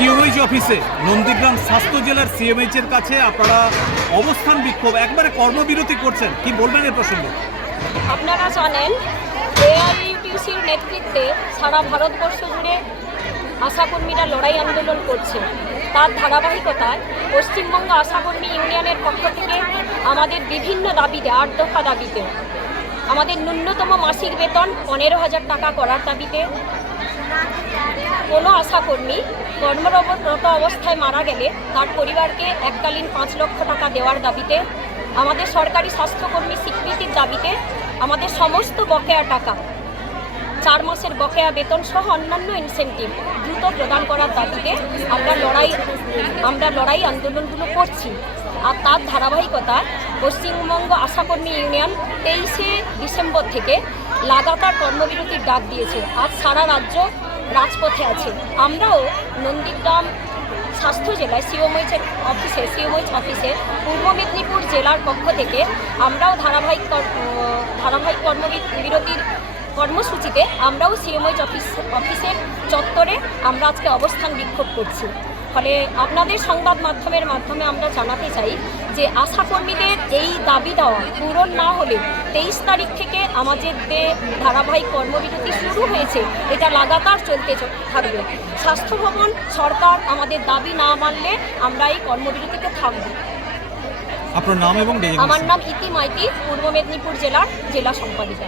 CMH অফিসে নন্দীগ্রাম স্বাস্থ্য জেলার সিএমএইচ এর কাছে আপনারা অবস্থান বিক্ষোভ, একবারে কর্মবিরতি করছেন। কি বলবেন এ প্রসঙ্গে? আপনারা জানেন এআইইউটিউসির নেতৃত্বে সারা ভারতবর্ষ জুড়ে আশাকর্মীরা লড়াই আন্দোলন করছে। তার ধারাবাহিকতায় পশ্চিমবঙ্গ আশাকর্মী ইউনিয়নের পক্ষ থেকে আমাদের বিভিন্ন দাবিতে, আট দফা দাবিতে, আমাদের ন্যূনতম মাসিক বেতন পনেরো হাজার টাকা করার দাবিতে কোনো আশাকর্মী কর্মরত অবস্থায় মারা গেলে তার পরিবারকে এককালীন পাঁচ লক্ষ টাকা দেওয়ার দাবিতে, আমাদের সরকারি স্বাস্থ্যকর্মী স্বীকৃতির দাবিতে আমাদের সমস্ত বকেয়া টাকা, চার মাসের বকেয়া বেতন সহ অন্যান্য ইনসেন্টিভ দ্রুত প্রদান করার দাবিতে আমরা লড়াই আমরা লড়াই আন্দোলনগুলো করছি। আর তার ধারাবাহিকতা পশ্চিমবঙ্গ আশাকর্মী ইউনিয়ন তেইশে ডিসেম্বর থেকে লাগাতার কর্মবিরতির ডাক দিয়েছে। আজ সারা রাজ্য রাজপথে আছে। আমরাও নন্দীগ্রাম স্বাস্থ্য জেলায় সিওমইচের অফিসে সিওমইচ অফিসে পূর্ব মেদিনীপুর জেলার পক্ষ থেকে আমরাও ধারাবাহিক ধারাবাহিক কর্মবিরতির কর্মসূচিতে আমরাও সিএমএইচ অফিস অফিসের চত্বরে আমরা আজকে অবস্থান বিক্ষোভ করছি। ফলে আপনাদের সংবাদ মাধ্যমের মাধ্যমে আমরা জানাতে চাই যে আশাকর্মীদের এই দাবি দেওয়া পূরণ না হলে তেইশ তারিখ থেকে আমাদের যে ধারাবাহিক কর্মবিরতি শুরু হয়েছে এটা লাগাতার চলতে থাকবে। স্বাস্থ্য ভবন সরকার আমাদের দাবি না মানলে আমরা এই কর্মবিরতিতে থাকব। আপনার নাম এবং আমার নাম ইতি মাইতি পূর্ব মেদিনীপুর জেলার জেলা সম্পাদিকা।